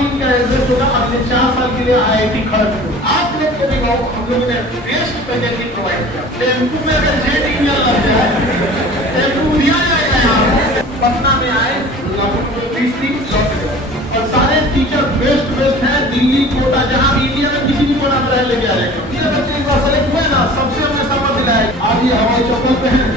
अब इनका एड्रेस होगा अगले 4 साल के लिए IIT खड़गपुर। आप लोग को भी हम लोगों ने बेस्ट फैकल्टी प्रोवाइड किया। टेम्पू में अगर जेट इंजन लग जाए, टेम्पू दिया जाएगा। यहाँ पटना में आए, फीस थी, लौट गए। और सारे टीचर बेस्ट है। दिल्ली, कोटा, जहाँ भी इंडिया में किसी भी कोना में रह लेके आ जाएंगे। ये बच्चे एक बार सेलेक्ट हुए ना, सबसे हमें सफल दिलाए। आज ये हवाई चप्पल पहन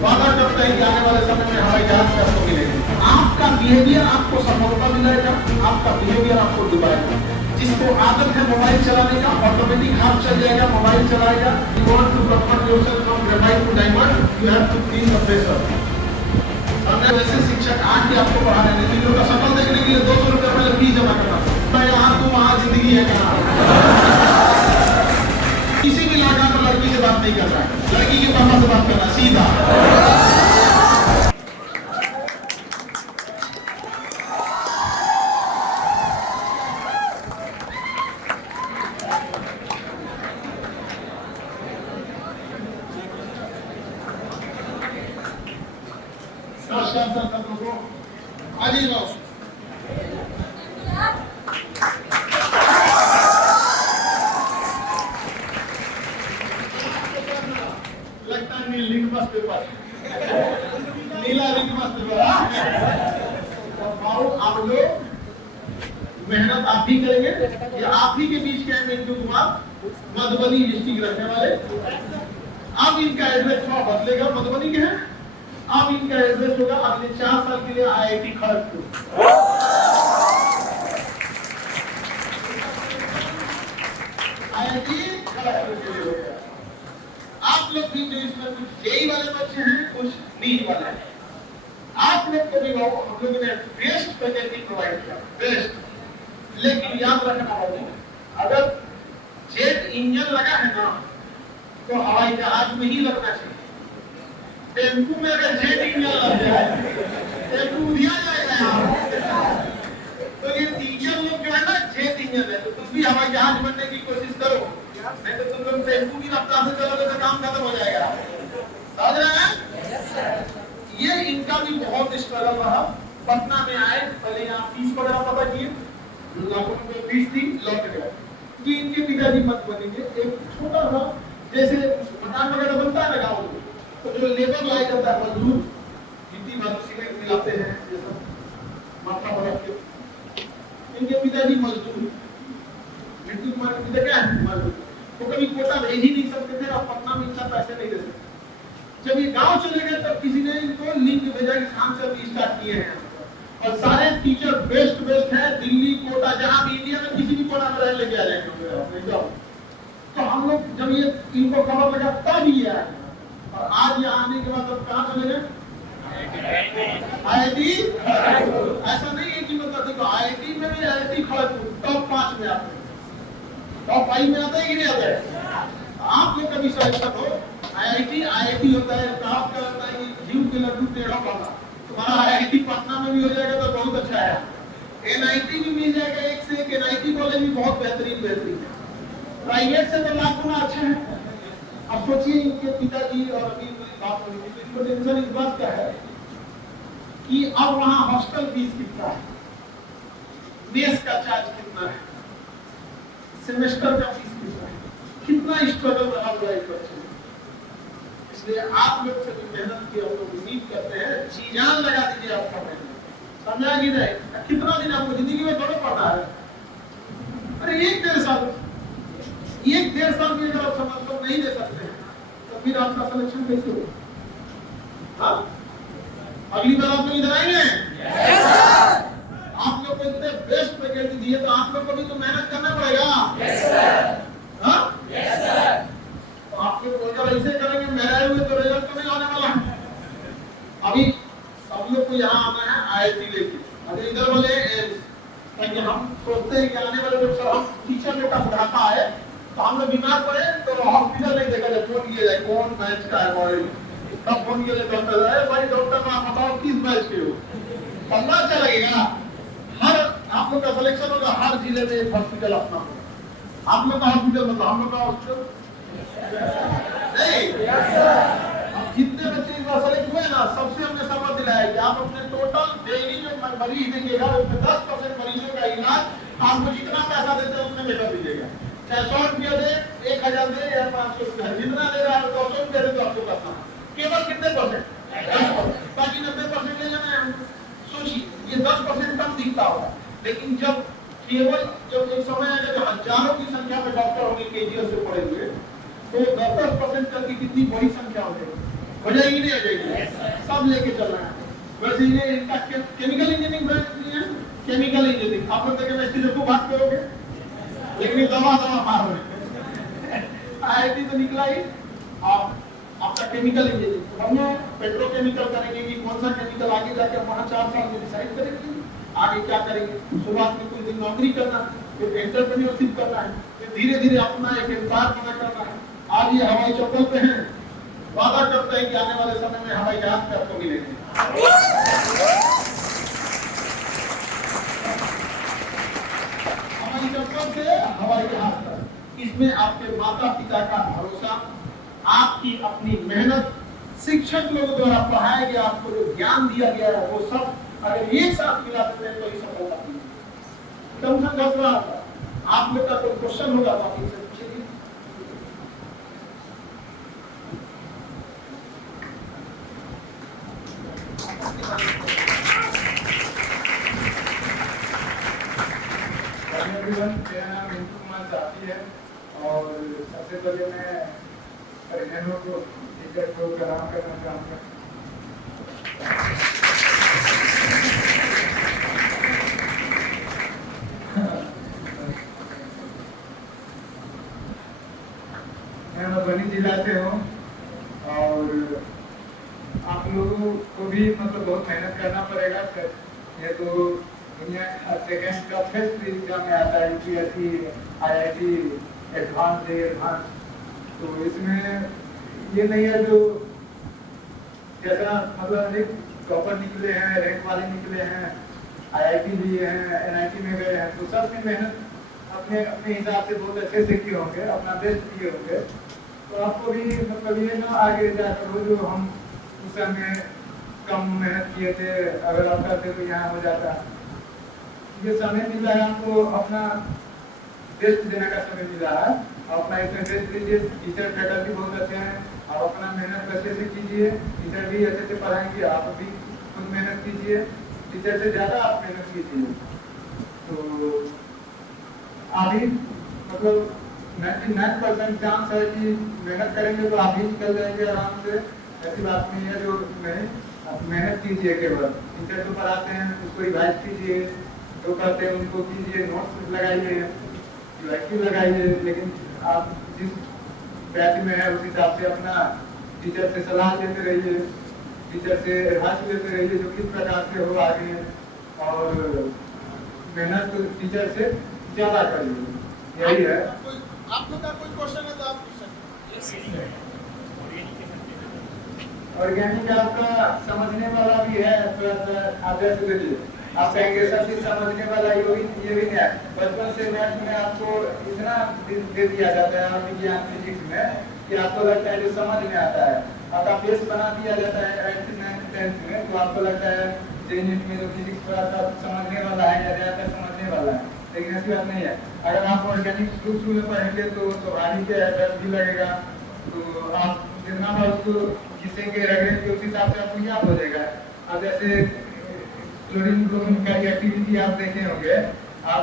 वादा करता है कि आने वाले समय में हवाई जहाज से आपको मिलेगी। आपका बिहेवियर आपको सफलता दिलाएगा, आपका बिहेवियर आपको डुबाएगा। जिसको आदत है मोबाइल चलाने का, ऑटोमेटिक हाथ चल जाएगा, मोबाइल चलाएगा। You want to convert yourself from graphite to diamond, you have to clean the pressure। हमने वैसे शिक्षक आके आपको पढ़ा रहे हैं, जिन लोगों का शक्ल देखने के लिए 200 रुपये पहले फीस जमा करना था। यहाँ तो वहाँ जिंदगी है कहाँ। किसी भी लड़का तो लड़की से बात नहीं कर रहा है, लड़की के पापा से बात करना सीधा। नमस्कार सर, सब लोगों को आज ही बात लगता है लिटमस पेपर, नीला लिटमस पेपर। और आप लोग मेहनत आप भी करेंगे। ये आप ही के बीच के हैं मिंटू कुमार, मधुबनी डिस्ट्रिक्ट रहने वाले। अब इनका एड्रेस थोड़ा बदलेगा, मधुबनी के हैं। अब इनका एड्रेस होगा अगले 4 साल के लिए IIT खड़गपुर। IIT खड़गपुर के लिए होगा। आप लोग भी जो इसमें कुछ जेई वाले बच्चे हैं, कुछ नीट वाले हैं, आप लोग को भी हम लोगों ने बेस्ट फैकल्टी प्रोवाइड किया, बेस्ट। लेकिन याद रखना होगा, अगर जेट इंजन लगा है ना, तो हवाई जहाज में ही लगना चाहिए। टेम्पू में अगर जेट इंजन लग जाए, टेम्पू दिया जाएगा यहाँ। तो ये टीचर लोग जो है ना, जेट इंजन है, तो तुम भी हवाई जहाज बनने की कोशिश करो, नहीं तो तुम लोग टेम्पू की रफ्तार से चलोगे तो काम खत्म हो जाएगा। समझ रहे हैं? ये इनका भी बहुत स्ट्रगल रहा। पटना में आए, पहले यहाँ फीस वगैरह पता किए, लाखों रुपए फीस थी, लौट गए। कि इनके पिताजी मत बनेंगे, एक छोटा सा जैसे मकान वगैरह बनता है ना गाँव में, तो जो लेबर लाया जाता है, मजदूर गिट्टी बालू सीमेंट मिलाते हैं, ये सब माथा बना के। इनके पिताजी मजदूर, मिंटू कुमार के पिता क्या है, मजदूर। तो कभी कोटा भेज ही नहीं सकते थे, और पटना में इतना पैसे नहीं दे सकते। जब ये गांव चले गए तब किसी ने इनको लिंक भेजा कि खान से भी स्टार्ट किए हैं। और सारे टीचर बेस्ट है। दिल्ली, कोटा, जहां भी इंडिया में किसी भी कोना में रह लेके आ जाएंगे। तो हम लोग जब ये इनको खबर लगा तब ये आए। और आज यहाँ आने के बाद अब कहाँ चले गए, IIT। ऐसा नहीं है कि मतलब देखो IIT में भी IIT खड़गपुर टॉप 5 में आते हैं, टॉप 5 में आता है कि नहीं आता है। आप लोग कभी सिलेक्शन हो, IIT होता है, टॉप का होता है कि जीव के लड्डू टेढ़ा वाला। तुम्हारा IIT पटना में भी हो जाएगा तो बहुत अच्छा है। NIT भी मिल जाएगा, एक से एक NIT कॉलेज भी बहुत बेहतरीन है। प्राइवेट से तो लाख गुना अच्छे हैं। अब सोचिए इनके पिताजी और अभी बात हुई थी, तो इनको टेंशन इस बात का है कि अब वहाँ हॉस्टल फीस कितना है, मेस का चार्ज कितना है, सेमेस्टर का फीस कितना है, कितना स्ट्रगल रहा हुआ है बच्चे। इसलिए आप लोग से जो मेहनत की हम लोग उम्मीद करते हैं, जी जान लगा दीजिए आपका मेहनत। समझा कि नहीं? कितना दिन आपको जिंदगी में थोड़ा पढ़ना है, अरे 1-1.5 साल, 1-1.5 साल में अगर आप मतलब नहीं दे सकते हैं, तो फिर आपका सिलेक्शन कैसे होगा? हाँ, अगली बार आप लोग इधर आएंगे। आप लोग को इतने बेस्ट फैकल्टी दिए, तो आप लोग को भी तो मेहनत करना पड़ेगा। हाँ, तो आप लोग अगर ऐसे करेंगे मेहराए हुए, तो रिजल्ट तो नहीं आने वाला है। अभी सब लोग को यहाँ आना है IIT लेके, अगर इधर बोले ताकि हम सोचते हैं कि आने वाले लोग सब टीचर लोग का बुढ़ापा है, तो हम लोग बीमार पड़े तो हॉस्पिटल नहीं देखा जाए, फोन किया जाए कौन बैच का है बॉडी, तब फोन किया जाए डॉक्टर, अरे भाई डॉक्टर आप बताओ किस बैच के हो, पता अच्छा लगेगा। हर आप लोग का सिलेक्शन होगा, हर जिले में एक हॉस्पिटल अपना होगा। आप लोग का हॉस्पिटल मतलब हम लोग का हॉस्पिटल नहीं। अब जितने बच्चे इस बार सेलेक्ट हुए ना, सबसे हमने शपथ है कि आप अपने टोटल डेली जो मरीज देखिएगा उसमें 10% मरीजों का इलाज आपको जितना पैसा देते हैं उतने में कर दीजिएगा। चाहे 100 रुपया दे, 1000 दे या 500 रुपया, जितना दे रहा है 200 रुपया दे तो आपको करना केवल कितने परसेंट? 10%। बाकी 90% ले लेना है। सोचिए ये 10% कम दिखता होगा, लेकिन जब एक समय आएगा जब हजारों की संख्या में डॉक्टर होंगे केजीएस से पढ़े हुए, तो 10% करके कितनी बड़ी संख्या हो जाएगी, हो जाएगी नहीं हो जाएगी? सब लेके चलना है। वैसे ये इनका केमिकल इंजीनियरिंग ब्रांच है, केमिकल इंजीनियरिंग आप लोग देखें वेस्टेज को बात करोगे, लेकिन ये दवा मार रहे आईआईटी तो निकला ही आपका केमिकल इंजीनियरिंग। हमने पेट्रोकेमिकल करेंगे कि कौन सा केमिकल आगे जाकर वहाँ 4 साल में डिसाइड करेंगे आगे क्या करेंगे। शुरुआत में कुछ दिन नौकरी करना, फिर एंटरप्रेन्योरशिप करना है, फिर धीरे धीरे अपना एक व्यापार बना करना है। आज ये हवाई चप्पल पे हैं, वादा करते हैं कि आने वाले समय में हवाई जहाज पे आपको मिलेंगे। हवाई चप्पल से हवाई जहाज तक, इसमें आपके माता पिता का भरोसा, आपकी अपनी मेहनत, शिक्षक लोगों द्वारा पढ़ाया गया आपको जो ज्ञान दिया गया है वो सब अगर एक साथ मिला देते हैं तो ही सफलता मिलेगी। कम से कम 10 बार आप लोग का कोई क्वेश्चन होगा तो आप इनसे पूछेंगे। मेरा नाम रिंकू कुमार साथी है और सबसे पहले मैं परिजनों को टीचर को प्रणाम करना चाहूँगा। मैं मधुबनी जिला से हूँ और आप लोगों को भी मतलब बहुत मेहनत करना पड़ेगा सर। ये तो दुनिया का सेकेंड का फर्स्ट एग्जाम में आता है यूपीएससी आईआईटी एडवांस। तो इसमें ये नहीं है जो जैसा मतलब एक टॉपर निकले हैं, रैंक वाले निकले हैं, आईआईटी लिए हैं, एनआईटी में गए हैं, तो सब की मेहनत अपने अपने हिसाब से बहुत अच्छे से किए होंगे, अपना बेस्ट किए होंगे। तो आपको भी मतलब ये ना आगे जाकर वो जो हम उस समय कम मेहनत किए थे अगर आप करते तो यहाँ हो जाता। ये समय मिला है आपको अपना बेस्ट देने का समय मिला है, अपना इसमें बेस्ट दीजिए। टीचर फैकल्टी बहुत अच्छे हैं, आप अपना मेहनत अच्छे से कीजिए, टीचर भी अच्छे से पढ़ाएंगे, आप भी खुद मेहनत कीजिए, टीचर से ज़्यादा आप मेहनत कीजिए। तो अभी मतलब 99% चांस है कि मेहनत करेंगे तो आप ही निकल जाएंगे आराम से। ऐसी बात नहीं है जो नहीं, आप मेहनत कीजिए। केवल टीचर जो पढ़ाते हैं उसको रिवाइज कीजिए, जो करते हैं उनको कीजिए, नोट्स लगाइए, एक्टिव लगाइए, लेकिन आप जिस बैच में है उस हिसाब से अपना टीचर से सलाह लेते रहिए, टीचर से एडवाइस लेते रहिए जो किस प्रकार से हो आगे, और मेहनत टीचर से ज़्यादा करिए। यही है। आप लोग का कोई क्वेश्चन है तो आप पूछ सकते हैं। ऑर्गेनिक आपका समझने वाला भी है, आप जैसे देखिए आप कहेंगे सब चीज समझने वाला ये भी नहीं है। बचपन से मैथ में आपको इतना दे दिया जाता है विज्ञान फिजिक्स में कि आपको लगता है जो समझ में आता है, आपका बेस बना दिया जाता है 8th 9th 10th में, तो आपको लगता है जेनेट में जो फिजिक्स थोड़ा सा समझने वाला है या ज़्यादातर समझने वाला है, लेकिन ऐसी बात नहीं है। अगर आप ऑर्गेनिक शुरू में पढ़ेंगे तो स्वाभाविक है डर भी लगेगा, तो आप जितना बार उसको घिसेंगे रगड़ेंगे उस हिसाब से आपको याद हो जाएगा। अब जैसे क्लोरीन ब्रोमीन का एक्टिविटी आप देखे होंगे, आप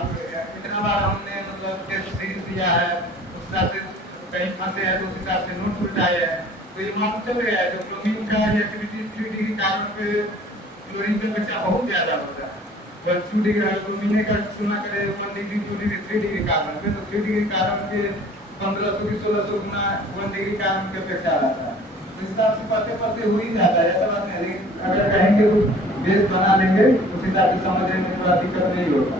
इतना बार हमने मतलब टेस्ट सीरीज दिया है, उस हिसाब से कहीं फंसे हैं तो उस हिसाब से नोट उठाए हैं, तो ये मालूम चल गया है। जो ब्रोमीन का एक्टिविटी 3 डिग्री कार्बन पे क्लोरीन पे बच्चा बहुत ज़्यादा होता है। 2 डिग्री ब्रोमीन का सुना करे 1 डिग्री 2 डिग्री 3 डिग्री कार्बन पे, तो 3 डिग्री कार्बन के 1500 की 1600 गुना 1 डिग्री कार्बन के अपेक्षा रहता है। इस हिसाब से पढ़ते पढ़ते हो ही जाता है, ऐसा बात नहीं। लेकिन अगर कहेंगे बेस बना लेंगे उस हिसाब से समझने में थोड़ा दिक्कत नहीं होता।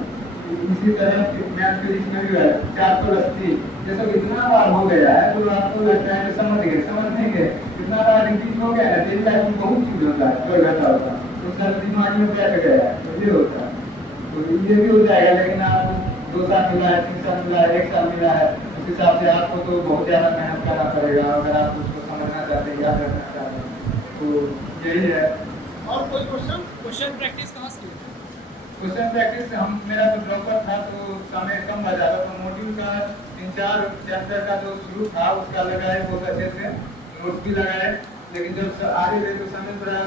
इसी तरह मैथ फिजिक्स में भी है 480 ये सब इतना बार हो गया है तो आपको लगता है समझ नहीं गए, इतना बार रिपीट हो गया है, डेली लाइफ में बहुत चीज होता है, कोई घटा होता है तो सर दिमाग में बैठ गया है, तो ये होता है। तो ये भी हो जाएगा, लेकिन आप 2 साल मिला है, 3 साल मिला है, 1 साल मिला है, उस हिसाब से आपको तो बहुत ज़्यादा मेहनत करना पड़ेगा अगर आप उसको समझना चाहते हैं, याद रखना चाहते हैं। तो यही है। और कोई क्वेश्चन? क्वेश्चन प्रैक्टिस कहाँ से की? क्वेश्चन प्रैक्टिस मेरा तो ड्रॉपर था तो समय कम बचा था, तो मॉड्यूल का 3-4 चैप्टर का जो शुरू था उसका लगाए बहुत अच्छे से, नोट्स भी लगाए, लेकिन जब आगे गए तो समय थोड़ा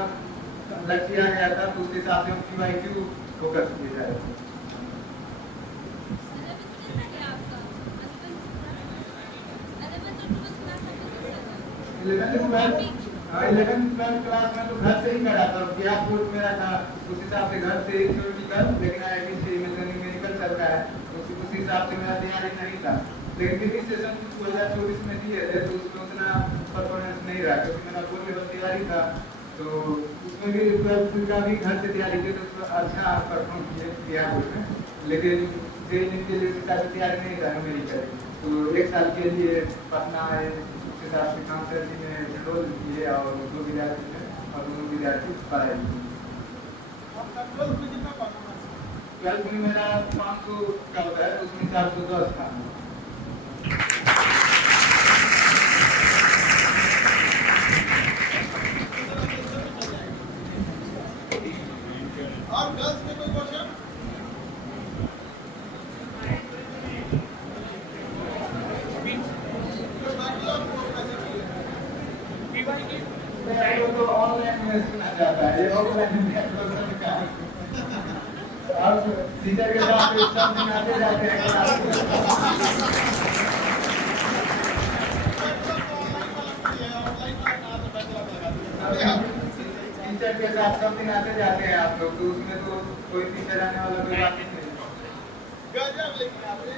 लक्ष्य आ गया था, तो उस हिसाब से हम QIQ फोकस किए जा रहे थे। इलेवन ट्वेल्थ क्लास में तो घर से ही करा था, गैप कोर्स मेरा था, उस हिसाब से घर से ही थ्योरेटिकल, लेकिन IIT से न्यूमेरिकल चल रहा है, उस हिसाब से मेरा तैयारी नहीं था। लेकिन किसी सेशन 2024 में दिए थे तो उसमें उतना परफॉर्मेंस नहीं रहा, क्योंकि मेरा कोर लेवल तैयारी था, तो उसमें भी 12th का भी घर से तैयारी की तो अच्छा परफॉर्म किया उसमें, लेकिन JEE के लिए तैयारी नहीं था न्यूमेरिकल, तो एक साल के लिए पटना आए, उस हिसाब से काउंसलर जी में एनरोल किए और 2 विद्यार्थी थे और दोनों विद्यार्थी पढ़ाई की। आपका 12th में कितना परफॉर्मेंस? 12th में मेरा 500 का होता है, उसमें 410 था। और गर्ल्स में कोई क्वेश्चन? तो ऑनलाइन में सुना जाता है, ये ऑफलाइन में का और टीचर के साथ एग्जाम में आते जाते हैं टीचर के साथ सब दिन आते जाते हैं आप लोग, तो उसमें तो कोई टीचर आने वाला कोई बात नहीं है। गजब, लेकिन आपने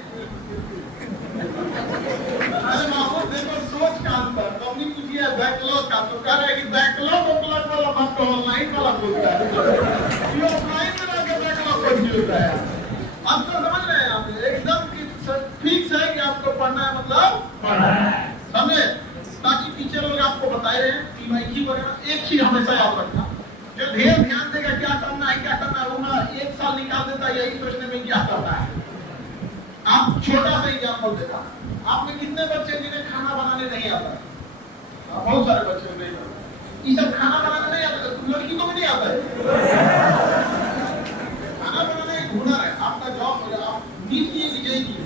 अरे मामू देखो सोच का अंतर, कमी पूछिए बैकलॉग का, तो कह रहे कि बैकलॉग वाला बात तो ऑनलाइन वाला बोलता है, ये ऑफलाइन में आके बैकलॉग को होता है। अब तो समझ रहे हैं आप, एकदम फिक्स है कि आपको पढ़ना है, मतलब पढ़ना है, समझे? बाकी टीचर लोग आपको बताए रहे हैं PYQ वगैरह, एक चीज हमेशा याद रखना, जो ढेर ध्यान देगा क्या करना है क्या करना है, वो ना 1 साल निकाल देता है यही सोचने में क्या करना है। आप छोटा सा एग्जाम्पल देता, आप में कितने बच्चे जिन्हें खाना बनाने नहीं आता है? बहुत सारे बच्चे नहीं आता, ये सब खाना बनाने नहीं आता, लड़की को भी नहीं आता है। खाना बनाने एक हुनर है, आपका जॉब हो, आप नीट किए कि JEE किए?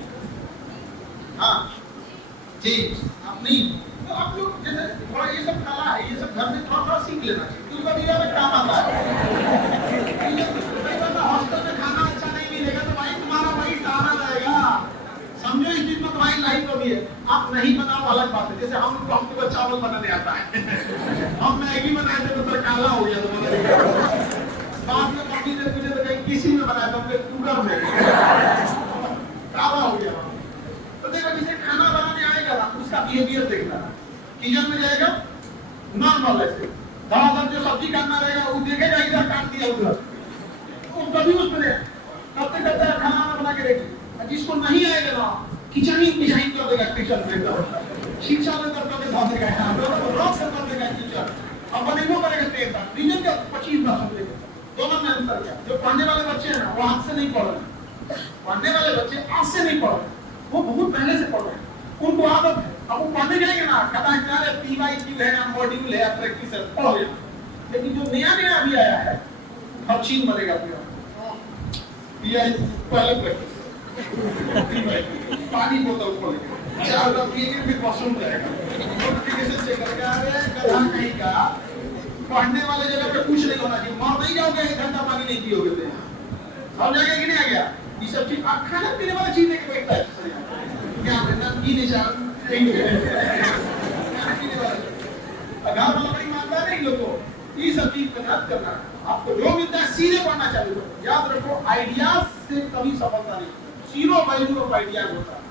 हाँ जी, आप नहीं, तो आप लोग जैसे थोड़ा ये सब कला है, ये सब घर में थोड़ा सीख लेना चाहिए, क्योंकि कभी में काम आता है। हॉस्टल में खाना अच्छा नहीं मिलेगा तो भाई तुम्हारा वही सहारा रहेगा, समझो इस चीज में तुम्हारी लाइफ कभी है। आप नहीं बनाओ अलग बात है, जैसे हम लोग हमको चावल बनाने आता है, हम मैगी बनाए थे तो फिर काला हो गया, तो बाद में मम्मी ने मुझे तो कहीं किसी में बनाया था, हमने कुकर में काला हो गया। तो देखो जिसे खाना बनाने आएगा ना, उसका बिहेवियर देखना, किचन में जाएगा नॉर्मल ऐसे, धड़ाधड़ जो सब्जी काटना रहेगा वो देखेगा इधर काट दिया उधर, तो कभी उसमें करते करते खाना बना के देगी। जिसको नहीं आएगा ना, किचन ही डिजाइन कर देगा, किचन में शिक्षा में करके धा देगा, ब्लॉक से कर देगा किचन, अब बनेगो करेगा तेज का रीजन का 25% लेगा। दोनों में अंतर क्या? जो पढ़ने वाले बच्चे हैं ना, वो हाथ से नहीं पढ़ रहे, पढ़ने वाले बच्चे आज से नहीं पढ़ रहे, वो बहुत पहले से पढ़ रहे हैं, उनको आदत है। अब वो पढ़ने जाएंगे ना, कहता है PYQ है, मॉड्यूल है, प्रैक्टिस है, पढ़ लेना। लेकिन जो नया नया अभी आया है, हर चीज बनेगा पूरा, पहले प्रैक्टिस पानी बोतल खोलेंगे, 4 बार पिएंगे, फिर वॉशरूम जाएगा, नोटिफिकेशन चेक करेगा, अरे गधा कहीं का, पढ़ने वाले जगह पे कुछ नहीं होना चाहिए, मर नहीं जाओगे 1 घंटा पानी नहीं पियोगे तो, समझ आ गया कि नहीं आ गया? ये सब चीज खाने पीने वाला चीज लेके बैठता है, क्या नमकीन है चार घर वाला बड़ी मानता है इन लोगों को, ये सब चीज मेहनत करना, आपको जो मिलता है सीधे पढ़ना चालू करो। याद रखो, आइडियाज से कभी सफलता नहीं, जीरो वैल्यू ऑफ आइडिया होता है,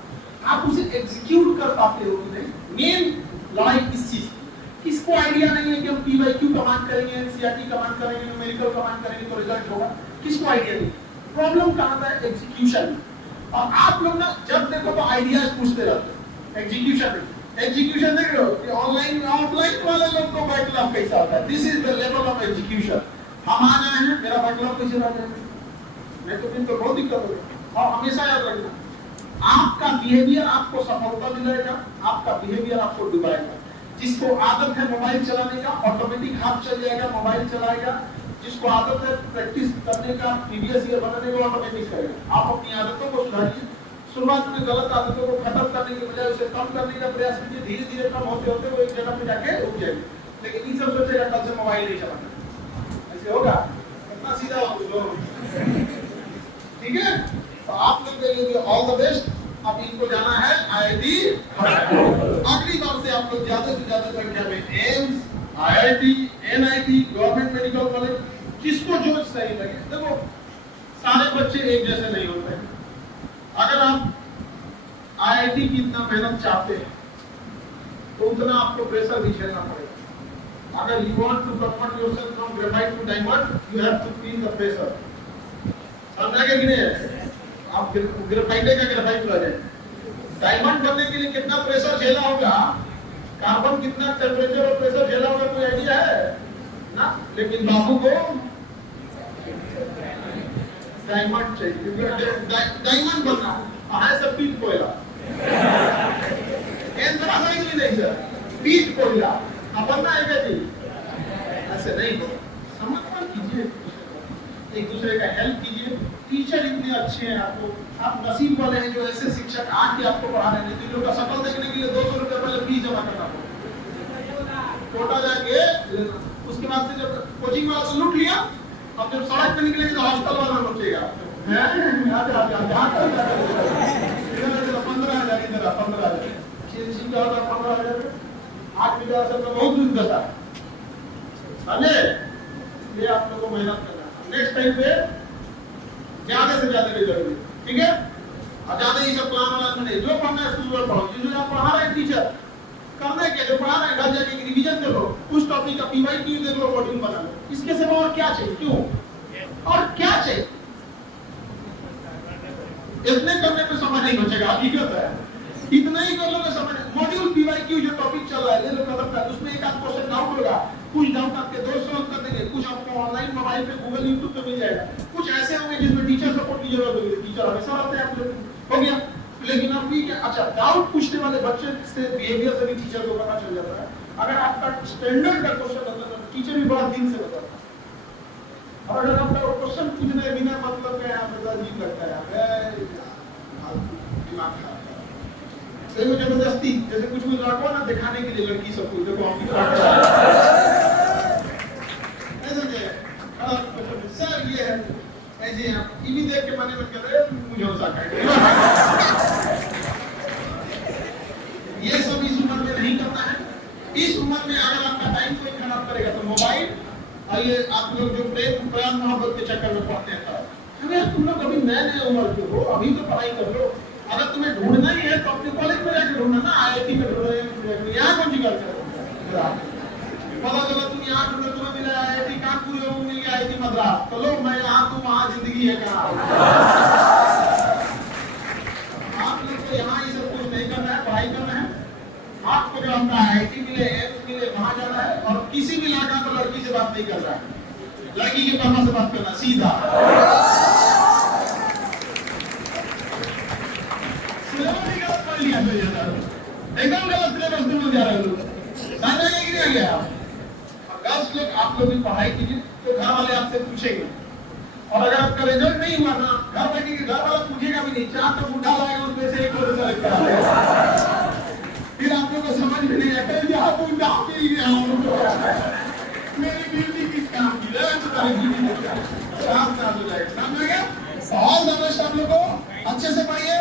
आप उसे एग्जीक्यूट कर पाते हो कि नहीं। मेन लड़ाई इस चीज की, किसको आइडिया नहीं है कि हम PYQ कमांड करेंगे, NCERT कमांड करेंगे, न्यूमेरिकल कमांड करेंगे तो रिजल्ट होगा, किसको आइडिया नहीं। प्रॉब्लम कहां है? एग्जीक्यूशन। और आप लोग ना जब देखो तो आइडियाज पूछते रहते हो, एग्जीक्यूशन नहीं। एग्जीक्यूशन देख रहे हो कि ऑनलाइन ऑफलाइन वाले लोग को बैकलॉग कैसा होता है, this is the level of execution. हम आ गए हैं, मेरा बैकलॉग कैसे रह जाएगा, मैं तो फिर तो बहुत दिक्कत होगी। और हमेशा याद रखना, आपका बिहेवियर आपको सफलता दिलाएगा, आपका बिहेवियर आपको डुबाएगा। जिसको आदत है मोबाइल चलाने का, ऑटोमेटिक हाथ चल जाएगा, मोबाइल चलाएगा, जिसको आदत है प्रैक्टिस करने का, प्रीवियस ईयर बनाने का, ऑटोमेटिक करेगा। आप अपनी आदतों को सुधारिए। शुरुआत में गलत आदतों को खत्म करने के बजाय उसे कम करने का प्रयास कीजिए। धीरे धीरे कम होते होते वो एक जगह पे जाके रुक जाएगी। लेकिन ये सब सोचेगा कल से मोबाइल नहीं चलाना, ऐसे होगा? कितना सीधा हो। ठीक है, तो आप लोग के लिए ऑल द बेस्ट। अब इनको जाना है IIT। अगली बार से आप लोग ज्यादा से ज्यादा संख्या में AIIMS, IIT, NIT, government medical college, जिसको जो सही लगे। देखो सारे बच्चे एक जैसे नहीं होते हैं। अगर आप IIT की इतना मेहनत चाहते हैं तो उतना आपको प्रेशर भी झेलना पड़ेगा। अगर you want to convert yourself from graphite to diamond, you have to feel the pressure. समझा कि नहीं? आप ग्रेफाइट का ग्रेफाइट हो जाए। डायमंड बनने के लिए कितना प्रेशर झेला होगा, कार्बन कितना टेम्परेचर और प्रेशर झेला होगा, कोई आइडिया है ना? लेकिन बाबू को डायमंड चाहिए। डायमंड बनना है सब पीट कोयला। नहीं सर, पीट कोयला अब बनना है क्या जी? ऐसे नहीं हो। समझ कीजिए, एक दूसरे का हेल्प कीजिए। टीचर इतने अच्छे हैं, आप नसीब वाले हैं जो ऐसे शिक्षक आके आपको पढ़ा रहे हैं। तो लोग का शकल देखने के लिए 200 रुपए पहले फीस जमा करना पड़ेगा। कोटा जाके उसके बाद से जब कोचिंग वाला तो लूट लिया, अब जब सड़क पे निकलेंगे तो हॉस्टल वाला लूटेगा। 15,000 CNC का होता 15,000 8 बीघा से बहुत दूर दशा समझे। ये आप लोगों को मेहनत करना। नेक्स्ट टाइम पे ज्यादा से ज्यादा रिजल्ट मिले, ठीक है? अब ज्यादा ही सब प्लान वाला नहीं, जो पढ़ना है स्कूल में पढ़ो। जो आप पढ़ा रहे हैं टीचर, करना है क्या? जो पढ़ा रहे हैं घर जाके रिवीजन कर लो, उस टॉपिक का PYQ देख लो, मॉड्यूल बना लो। इसके सिवा और क्या चाहिए? क्यों और क्या चाहिए? इतने करने पे समय नहीं बचेगा, हकीकत है। इतना ही कर लो तो समय। मॉड्यूल PYQ जो टॉपिक चल रहा है, ले लो खत्म कर। उसमें एक आध क्वेश्चन डाउट होगा, कुछ डाउट आपके दोस्त सॉल्व कर देंगे, कुछ आपको ऑनलाइन मोबाइल पे गूगल यूट्यूब पे मिल जाएगा, कुछ ऐसे होंगे जिसमें टीचर सपोर्ट की जरूरत होगी। टीचर हमेशा रहते हैं आप लोग, हो गया। लेकिन आप भी क्या, अच्छा डाउट पूछने वाले बच्चे से बिहेवियर से भी टीचर को पता चल जाता है। अगर आपका स्टैंडर्ड का क्वेश्चन होता है तो टीचर भी बड़ा दिन से बताता है। और अगर आपका क्वेश्चन पूछने बिना मतलब का यहाँ पर अजीब लगता है, दिमाग खराब है। जबरदस्ती जैसे कुछ लड़को ना दिखाने के लिए लड़की सबको देखो हम सर ये है ऐसे हैं, टीवी देख के मने में कर रहे मुझे हो सकता है। ये सब इस उम्र में नहीं करना है। इस उम्र में अगर आपका टाइम कोई खराब करेगा तो मोबाइल, और ये आप लोग जो प्रेम प्यार मोहब्बत के चक्कर में पड़ते हैं, हमें तुम लोग अभी नए नए उम्र के हो, अभी तो पढ़ाई कर लो। अगर तुम्हें ढूंढना ही है तो अपने कॉलेज में जाकर ढूंढना ना, IIT में ढूंढो। यहाँ कौन सी गलत है? पता चला तुम यहाँ ढूंढो, तुम्हें मिला IIT कानपुर में, मिल गया IIT मद्रास, तो लो मैं यहाँ, तुम वहाँ, जिंदगी है कहाँ? आप लोग को यहाँ ये सब कुछ नहीं करना है, पढ़ाई करना है। आपको जो अपना IIT मिले, एम्स मिले, वहाँ जाना है। और किसी भी लड़का को लड़की से बात नहीं कर रहा है, लड़की के पापा से बात करना सीधा। एकदम गलत सिलेबस में जा रहे लोग, समझ आएगा कि नहीं आ गया? गर्ल्स लोग आप लोग भी पढ़ाई कीजिए तो घर वाले आपसे पूछेंगे। और अगर आपका रिजल्ट नहीं हुआ ना, घर बैठेंगे, घर वाला पूछेगा भी नहीं, 4 तो बुढ़ा लाएगा, उसमें से एक और सेलेक्ट करा लेगा। फिर आप लोग को समझ में नहीं आता कि आप बुढ़ा के लिए मेरी ड्यूटी किस काम की है, तो तारीफ ड्यूटी क्या काम ना हो जाएगा। समझ गए? ऑल द बेस्ट आप लोगों को, अच्छे से पढ़िए।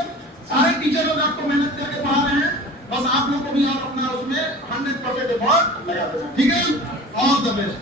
सारे टीचर लोग आपको मेहनत करके पढ़ा रहे हैं, बस आप लोग को भी और अपना उसमें 100% एफर्ट लगा देना, ठीक है? All the best.